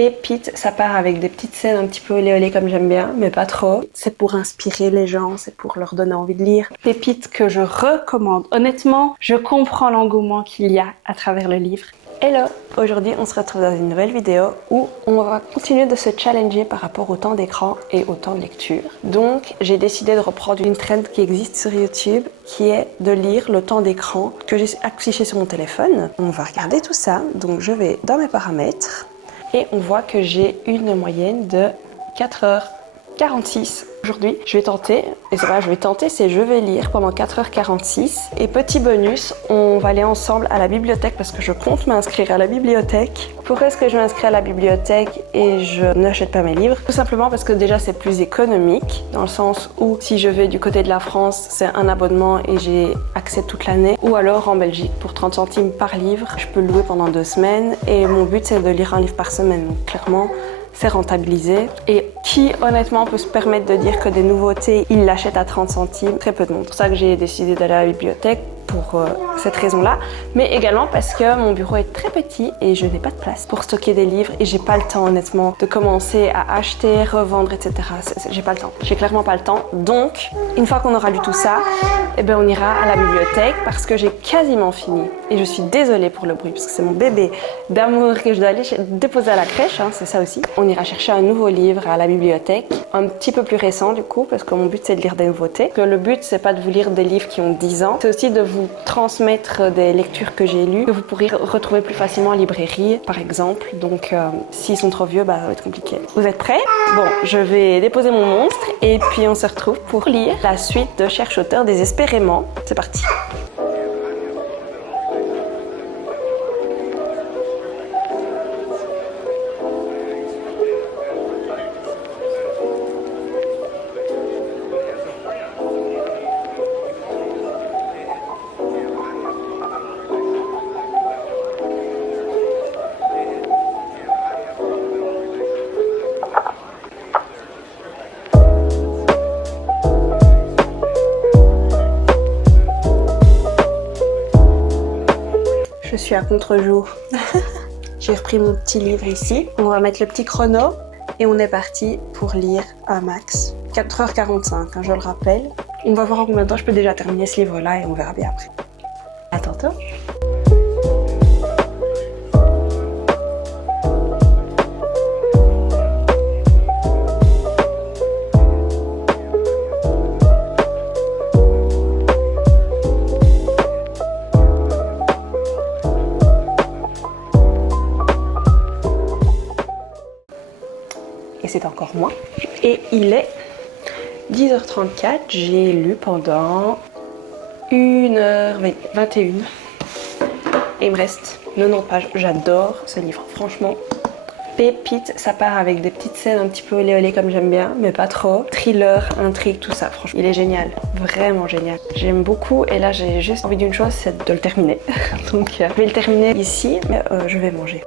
Pépite, ça part avec des petites scènes un petit peu olé olé comme j'aime bien, mais pas trop. C'est pour inspirer les gens, c'est pour leur donner envie de lire. Pépite que je recommande. Honnêtement, je comprends l'engouement qu'il y a à travers le livre. Hello! Aujourd'hui, on se retrouve dans une nouvelle vidéo où on va continuer de se challenger par rapport au temps d'écran et au temps de lecture. Donc, j'ai décidé de reprendre une trend qui existe sur YouTube, qui est de lire le temps d'écran que j'ai affiché sur mon téléphone. On va regarder tout ça. Donc, je vais dans mes paramètres et on voit que j'ai une moyenne de 4h46. Aujourd'hui, je vais tenter, et c'est pas je vais tenter, c'est je vais lire pendant 4h46. Et petit bonus, on va aller ensemble à la bibliothèque parce que je compte m'inscrire à la bibliothèque. Pourquoi est-ce que je m'inscris à la bibliothèque et je n'achète pas mes livres? Tout simplement parce que déjà c'est plus économique, dans le sens où si je vais du côté de la France, c'est un abonnement et j'ai accès toute l'année. Ou alors en Belgique, pour 30 centimes par livre, je peux le louer pendant 2 semaines. Et mon but c'est de lire un livre par semaine, donc clairement, c'est rentabilisé. Et qui honnêtement peut se permettre de dire que des nouveautés, il l'achète à 30 centimes? Très peu de monde. C'est pour ça que j'ai décidé d'aller à la bibliothèque, pour cette raison-là, mais également parce que mon bureau est très petit et je n'ai pas de place pour stocker des livres et j'ai pas le temps honnêtement de commencer à acheter, revendre, etc. J'ai pas le temps, j'ai clairement pas le temps. Donc, une fois qu'on aura lu tout ça, eh ben on ira à la bibliothèque parce que j'ai quasiment fini. Et je suis désolée pour le bruit parce que c'est mon bébé d'amour que je dois aller déposer à la crèche, hein, c'est ça aussi. On ira chercher un nouveau livre à la bibliothèque, un petit peu plus récent du coup, parce que mon but c'est de lire des nouveautés. Que le but c'est pas de vous lire des livres qui ont 10 ans, c'est aussi de vous transmettre des lectures que j'ai lues, que vous pourrez retrouver plus facilement en librairie, par exemple. Donc, s'ils sont trop vieux, ça va être compliqué. Vous êtes prêts? Bon, je vais déposer mon monstre et puis on se retrouve pour lire la suite de Cherche-auteur désespérément. C'est parti! Je suis à contre-jour. J'ai repris mon petit livre ici. On va mettre le petit chrono et on est parti pour lire un max. 4h45, hein, je le rappelle. On va voir en combien de temps je peux déjà terminer ce livre-là et on verra bien après. À tantôt. Et c'est encore moins. Et il est 10h34, j'ai lu pendant 1h21. Et il me reste 90 pages. J'adore ce livre, franchement. Pépite, ça part avec des petites scènes un petit peu olé olé comme j'aime bien, mais pas trop. Thriller, intrigue, tout ça, franchement. Il est génial, vraiment génial. J'aime beaucoup et là j'ai juste envie d'une chose, c'est de le terminer. Donc je vais le terminer ici, mais je vais manger.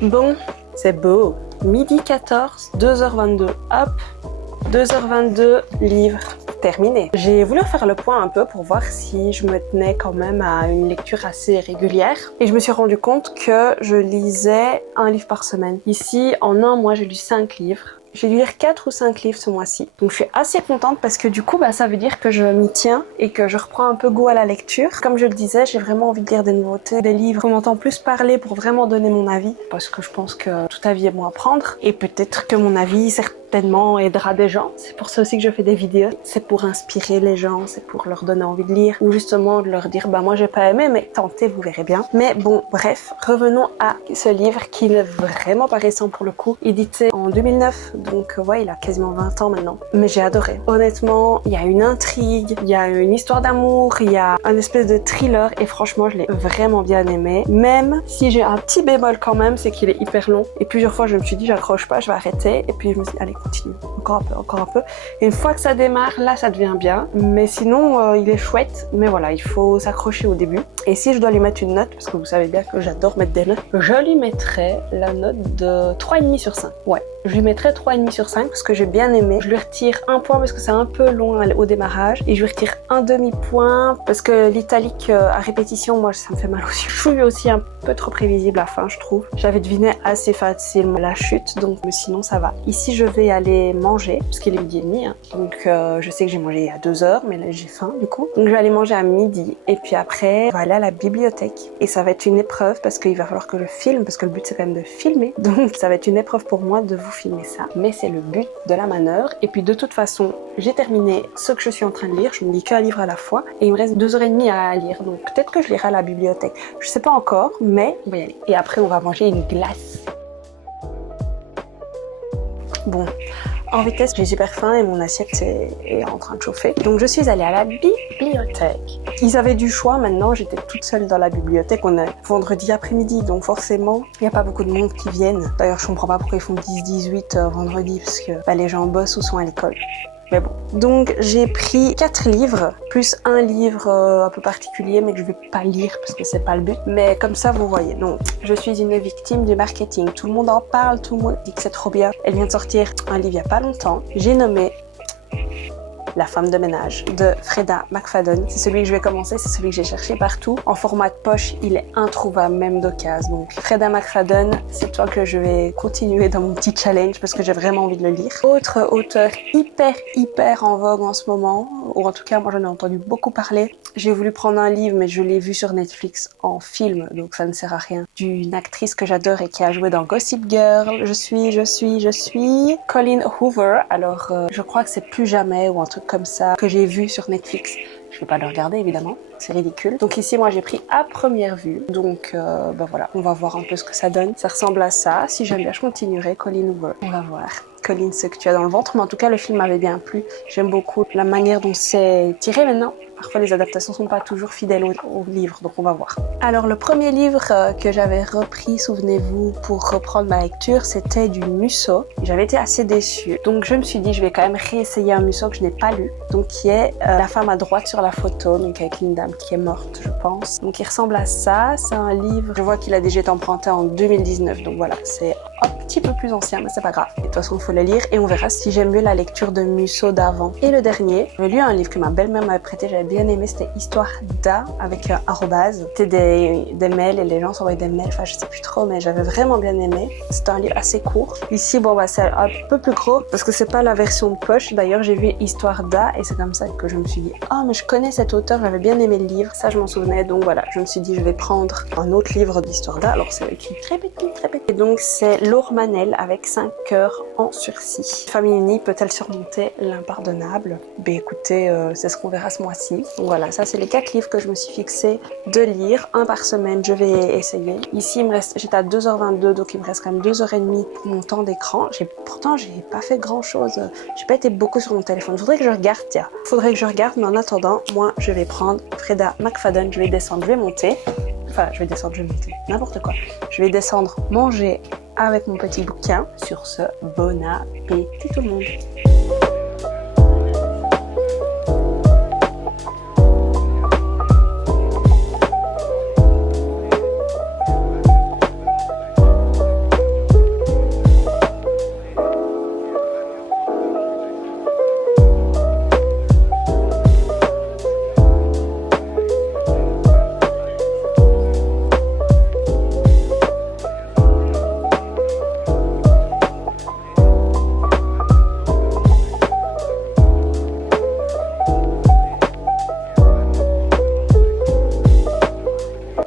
Bon, c'est beau. Midi 14, 2h22, hop, 2h22, livre terminé. J'ai voulu faire le point un peu pour voir si je me tenais quand même à une lecture assez régulière. Et je me suis rendu compte que je lisais un livre par semaine. Ici, en un mois, j'ai lu 5 livres. J'ai dû lire 4 ou 5 livres ce mois-ci. Donc je suis assez contente parce que du coup, ça veut dire que je m'y tiens et que je reprends un peu goût à la lecture. Comme je le disais, j'ai vraiment envie de lire des nouveautés, des livres qu'on m'entend plus parler pour vraiment donner mon avis. Parce que je pense que tout avis est bon à prendre. Et peut-être que mon avis, certainement aidera des gens. C'est pour ça aussi que je fais des vidéos. C'est pour inspirer les gens, c'est pour leur donner envie de lire. Ou justement de leur dire, moi j'ai pas aimé, mais tentez, vous verrez bien. Mais bon, bref, revenons à ce livre qui n'est vraiment pas récent pour le coup. Édité en 2009, donc ouais, il a quasiment 20 ans maintenant. Mais j'ai adoré. Honnêtement, il y a une intrigue, il y a une histoire d'amour, il y a un espèce de thriller et franchement, je l'ai vraiment bien aimé. Même si j'ai un petit bémol quand même, c'est qu'il est hyper long. Et plusieurs fois, je me suis dit, j'accroche pas, je vais arrêter. Et puis je me suis dit, allez, continue, encore un peu. Et une fois que ça démarre, là ça devient bien. Mais sinon, il est chouette. Mais voilà, il faut s'accrocher au début. Et si je dois lui mettre une note, parce que vous savez bien que j'adore mettre des notes, je lui mettrai la note de 3,5 sur 5. Ouais, je lui mettrai 3,5 sur 5 parce que j'ai bien aimé. Je lui retire un point parce que c'est un peu long au démarrage. Et je lui retire un demi-point parce que l'italique à répétition, moi ça me fait mal aussi. Je suis aussi un peu trop prévisible à la fin, je trouve. J'avais deviné assez facilement la chute, donc mais sinon ça va. Ici je vais aller manger, parce qu'il est 12h30, hein. Donc je sais que j'ai mangé il y a 2 heures, mais là j'ai faim du coup. Donc je vais aller manger à midi, et puis après on va aller à la bibliothèque. Et ça va être une épreuve, parce qu'il va falloir que je filme, parce que le but c'est quand même de filmer. Donc ça va être une épreuve pour moi de vous filmer ça. Mais c'est le but de la manœuvre. Et puis de toute façon, j'ai terminé ce que je suis en train de lire. Je me lis qu'un livre à la fois. Et il me reste 2h30 à lire. Donc peut-être que je lirai à la bibliothèque. Je sais pas encore, mais on va y aller. Et après on va manger une glace. Bon, en vitesse, j'ai super faim et mon assiette est en train de chauffer. Donc je suis allée à la bibliothèque. Ils avaient du choix, maintenant j'étais toute seule dans la bibliothèque. On est vendredi après-midi, donc forcément, il n'y a pas beaucoup de monde qui viennent. D'ailleurs, je comprends pas pourquoi ils font 10-18 vendredi, parce que les gens bossent ou sont à l'école. Mais bon, donc j'ai pris 4 livres, plus un livre un peu particulier, mais que je vais pas lire parce que c'est pas le but. Mais comme ça, vous voyez. Donc, je suis une victime du marketing. Tout le monde en parle, tout le monde dit que c'est trop bien. Elle vient de sortir un livre il y a pas longtemps. J'ai nommé La femme de ménage de Freda McFadden. C'est celui que je vais commencer, c'est celui que j'ai cherché partout. En format de poche, il est introuvable même d'occasion. Donc Freda McFadden, c'est toi que je vais continuer dans mon petit challenge parce que j'ai vraiment envie de le lire. Autre auteur hyper en vogue en ce moment, ou en tout cas moi j'en ai entendu beaucoup parler. J'ai voulu prendre un livre mais je l'ai vu sur Netflix en film, donc ça ne sert à rien. D'une actrice que j'adore et qui a joué dans Gossip Girl. Je suis Colleen Hoover. Alors je crois que c'est Plus jamais ou un truc comme ça que j'ai vu sur Netflix. Je vais pas le regarder évidemment, c'est ridicule. Donc ici moi j'ai pris à première vue. Donc voilà, on va voir un peu ce que ça donne. Ça ressemble à ça. Si j'aime bien, je continuerai. Colleen Hoover. On va voir. Colleen, ce que tu as dans le ventre. Mais en tout cas, le film m'avait bien plu. J'aime beaucoup la manière dont c'est tiré maintenant. Parfois, les adaptations sont pas toujours fidèles au livre, donc on va voir. Alors, le premier livre que j'avais repris, souvenez-vous, pour reprendre ma lecture, c'était du Musso. J'avais été assez déçue. Donc, je me suis dit, je vais quand même réessayer un Musso que je n'ai pas lu. Donc, qui est La femme à droite sur la photo, donc avec une dame qui est morte, je pense. Donc, il ressemble à ça. C'est un livre, je vois qu'il a déjà été emprunté en 2019. Donc voilà, c'est un petit peu plus ancien, mais c'est pas grave. Et de toute façon, il faut le lire et on verra si j'aime mieux la lecture de Musso d'avant. Et le dernier, j'ai lu un livre que ma belle-mère m'avait prêté, j'avais bien aimé, c'était Histoire d'A avec un arrobase. C'était des mails et les gens s'envoyaient des mails, enfin je sais plus trop, mais j'avais vraiment bien aimé. C'était un livre assez court. Ici, bon c'est un peu plus gros parce que c'est pas la version de poche. D'ailleurs, j'ai vu Histoire d'A et c'est comme ça que je me suis dit, ah mais je connais cet auteur, j'avais bien aimé le livre, ça je m'en souvenais. Donc voilà, je me suis dit, je vais prendre un autre livre d'Histoire d'A. Alors c'est écrit très petit. Et donc c'est Laure Manel avec 5 cœurs en sursis. Famille unie peut-elle surmonter l'impardonnable? Ben écoutez, c'est ce qu'on verra ce mois-ci. Voilà, ça c'est les 4 livres que je me suis fixé de lire, un par semaine, je vais essayer. Ici, j'étais à 2h22, donc il me reste quand même 2h30 pour mon temps d'écran. Pourtant, j'ai pas fait grand-chose. J'ai pas été beaucoup sur mon téléphone. Faudrait que je regarde, tiens. Faudrait que je regarde, mais en attendant, moi, je vais prendre Freda McFadden, je vais descendre, je vais monter. Enfin, je vais descendre, je vais monter, n'importe quoi. Je vais descendre, manger avec mon petit bouquin. Sur ce, bon appétit tout le monde.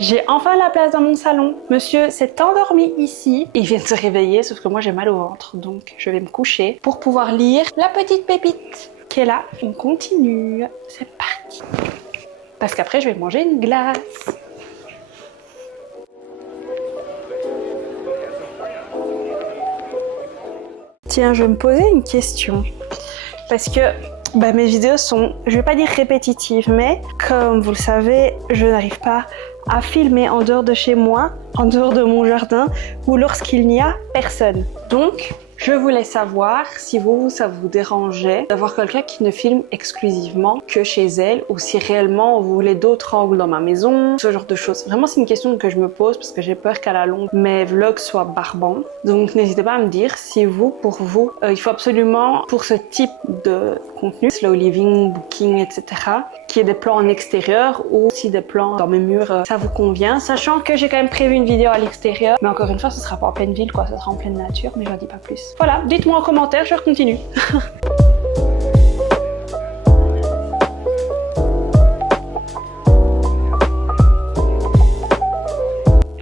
J'ai enfin la place dans mon salon. Monsieur s'est endormi ici. Il vient de se réveiller, sauf que moi j'ai mal au ventre. Donc je vais me coucher pour pouvoir lire la petite pépite qui est là. On continue. C'est parti. Parce qu'après je vais manger une glace. Tiens, je vais me poser une question. Parce que mes vidéos sont, je vais pas dire répétitives, mais comme vous le savez, je n'arrive pas à filmer en dehors de chez moi, en dehors de mon jardin, ou lorsqu'il n'y a personne. Donc, Je voulais savoir si ça vous dérangeait d'avoir quelqu'un qui ne filme exclusivement que chez elle ou si réellement vous voulez d'autres angles dans ma maison, ce genre de choses. Vraiment, c'est une question que je me pose parce que j'ai peur qu'à la longue, mes vlogs soient barbants. Donc, n'hésitez pas à me dire si pour vous, il faut absolument, pour ce type de contenu, slow living, booking, etc., qu'il y ait des plans en extérieur ou si des plans dans mes murs, ça vous convient. Sachant que j'ai quand même prévu une vidéo à l'extérieur, mais encore une fois, ce sera pas en pleine ville, quoi, ce sera en pleine nature, mais j'en dis pas plus. Voilà, dites-moi en commentaire, je continue.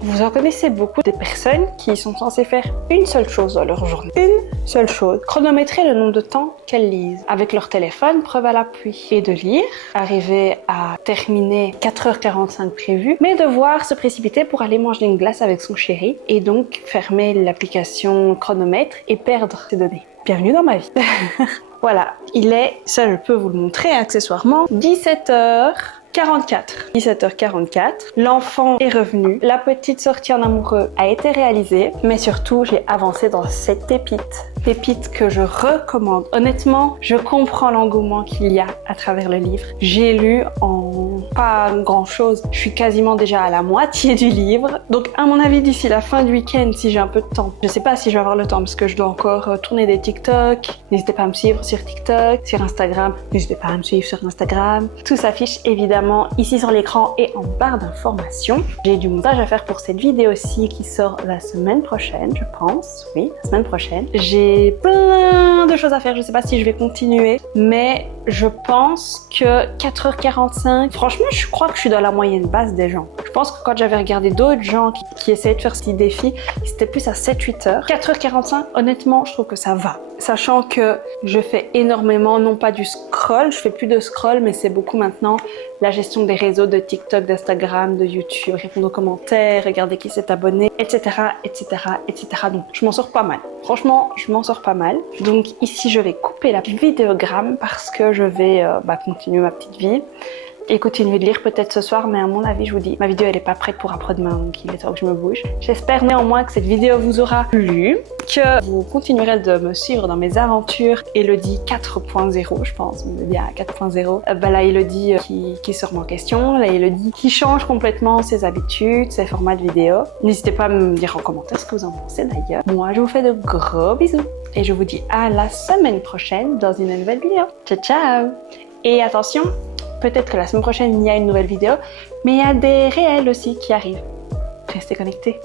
Vous en connaissez beaucoup des personnes qui sont censées faire une seule chose dans leur journée. Une seule chose. Chronométrer le nombre de temps qu'elles lisent. Avec leur téléphone, preuve à l'appui. Et de lire, arriver à terminer 4h45 prévu, mais devoir se précipiter pour aller manger une glace avec son chéri et donc fermer l'application chronomètre et perdre ses données. Bienvenue dans ma vie. Voilà, il est, ça je peux vous le montrer accessoirement, 17h44. 17h44, l'enfant est revenu, la petite sortie en amoureux a été réalisée, mais surtout j'ai avancé dans cette pépite. Pépite que je recommande. Honnêtement, je comprends l'engouement qu'il y a à travers le livre. J'ai lu en pas grand chose, je suis quasiment déjà à la moitié du livre, donc à mon avis d'ici la fin du week-end, si j'ai un peu de temps, je sais pas si je vais avoir le temps parce que je dois encore tourner des TikTok, n'hésitez pas à me suivre sur TikTok, sur Instagram, n'hésitez pas à me suivre sur Instagram, tout s'affiche évidemment ici sur l'écran et en barre d'informations. J'ai du montage à faire pour cette vidéo-ci qui sort la semaine prochaine, je pense, oui, la semaine prochaine. J'ai plein de choses à faire, je sais pas si je vais continuer, mais je pense que 4h45, franchement, je crois que je suis dans la moyenne basse des gens. Je pense que quand j'avais regardé d'autres gens qui essayaient de faire ce défi, c'était plus à 7-8 heures. 4h45, honnêtement, je trouve que ça va. Sachant que je fais énormément, non pas du scroll, je fais plus de scroll, mais c'est beaucoup maintenant la gestion des réseaux de TikTok, d'Instagram, de YouTube, répondre aux commentaires, regarder qui s'est abonné, etc., etc., etc. Donc, je m'en sors pas mal. Franchement, je m'en sors pas mal. Donc ici, je vais couper la vidéogramme parce que je vais continuer ma petite vie et continuer de lire peut-être ce soir, mais à mon avis, je vous dis, ma vidéo elle est pas prête pour après-demain, donc il est temps que je me bouge. J'espère néanmoins que cette vidéo vous aura plu, que vous continuerez de me suivre dans mes aventures Elodie 4.0, je pense, on est bien à 4.0. La Elodie qui se remet en question, la Elodie qui change complètement ses habitudes, ses formats de vidéos. N'hésitez pas à me dire en commentaire ce que vous en pensez d'ailleurs. Moi, je vous fais de gros bisous et je vous dis à la semaine prochaine dans une nouvelle vidéo. Ciao, ciao! Et attention, peut-être que la semaine prochaine, il y a une nouvelle vidéo, mais il y a des réels aussi qui arrivent. Restez connectés.